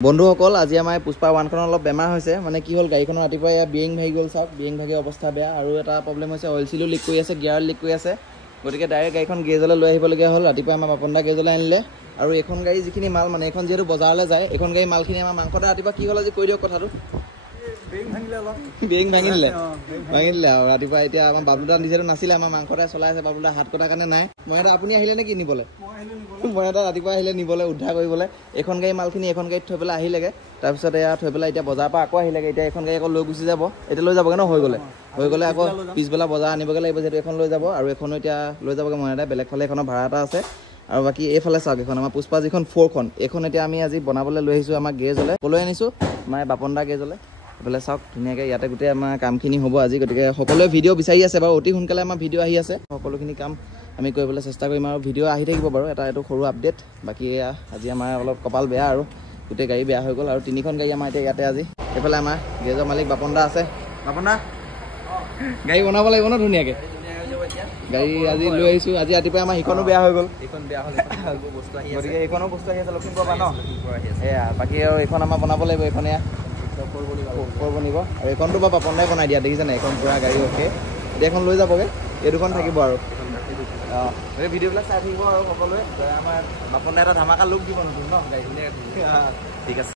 বন্ধুসকল আজি আমাৰ পুষ্পা 1 খন অলপ বেমাৰ হৈছে মানে কি হল গাড়ীখনৰ ৰাতিপুৱা বিয়েং ভাগি গল চাওক বিয়েং ভাগি অৱস্থা বেয়া আৰু এটা প্ৰবলেম হৈছে অইল সিলো লিক কৰি আছে গিয়াৰ লিক কৰি আছে গতিকে ডাইৰেক্ট গাড়ীখন গেজলৈ লৈ আহিবলগীয়া হ'ল ৰাতিপুৱা আমাৰ বাপনদা গেজলৈ আনিলে আৰু এখন গাড়ী যিখিনি মাল মানে এখন যেহেতু বজাৰলৈ যায় এখন গাড়ী মালখিনি আমাৰ মাংসটা ৰাতিপুৱা কি হ'ল আজি কৈ দিয়ক কথাটো বিয়েং ভাঙিলে আৰু ৰাতিপুৱা এতিয়া আমাৰ বাবুদা নিজেতো নাছিলে আমাৰ মাংসটা চলাই আছে বাবুদা হাত কটাৰ কাৰণে নাই মই এটা আপুনি আহিলে নেকি নিবলৈ মই এটা ৰাতিপুৱা আহিলে নিবলৈ উদ্ধাৰ কৰিবলৈ এখন গাড়ী মালখিনি এখন গাড়ীত থৈ পেলাই আহিলেগে তাৰপিছত এয়া থৈ পেলাই এতিয়া বজাৰৰ পৰা আকৌ আহিলেগে এতিয়া এখন গাড়ী আকৌ লৈ গুচি যাব এতিয়া লৈ যাবগৈ ন হৈ গ'লে আকৌ পিছবেলা বজাৰ আনিবগৈ লাগিব যিহেতু এখন লৈ যাব আৰু এখনো এতিয়া লৈ যাবগৈ মই এটা বেলেগ ফালে এখনৰ ভাড়া এটা আছে আৰু বাকী এইফালে চাওক এখন আমাৰ পুষ্পা যিখন 4 খন এইখন এতিয়া আমি আজি বনাবলৈ লৈ আহিছোঁ আমাৰ গেজলৈ ক'লৈ আনিছোঁ মানে বাপনদা গেজলৈ এইফালে চাওক ধুনীয়াকৈ ইয়াতে গোটেই আমাৰ কামখিনি হ'ব আজি গতিকে সকলোৱে ভিডিঅ' বিচাৰি আছে বাৰু অতি সোনকালে আমাৰ ভিডিঅ' আহি আছে সকলোখিনি কাম আমি কৰিবলৈ চেষ্টা কৰিম আৰু ভিডিঅ' আহি থাকিব বাৰু এইটো সৰু আপডেট বাকী আজি আমাৰ অলপ কপাল বেয়া আৰু গোটেই গাড়ী বেয়া হৈ গ'ল আৰু 3খন গাড়ী আমাৰ এতিয়া ইয়াতে আজি এইফালে আমাৰ গেজৰ মালিক বাপনদা আছে বাপনদা গাড়ী বনাব লাগিব ন ধুনীয়াকৈ গাড়ী আজি লৈ আহিছোঁ আজি ৰাতিপুৱা আমাৰ সিখনো বেয়া হৈ গ'ল গতিকে এইখনো বস্তু আহি আছে লখিমপুৰৰ পৰা ন এয়া বাকী আৰু এইখন আমাৰ বনাব লাগিব এইখন এয়া বনিব আৰু এইখনটো বা বাপনদাই বনাই দিয়া দেখিছেনে এইখন পুৰা গাড়ী অ'কে এতিয়া এখন লৈ যাবগৈ এই দুখন থাকিব আৰু অঁ গতিকে ভিডিঅ'বিলাক চাই থাকিব আৰু সকলোৱে আমাৰ বাপনদাই এটা ধামাকা লুক দিব নতুন ন গাড়ীখিনি ঠিক আছে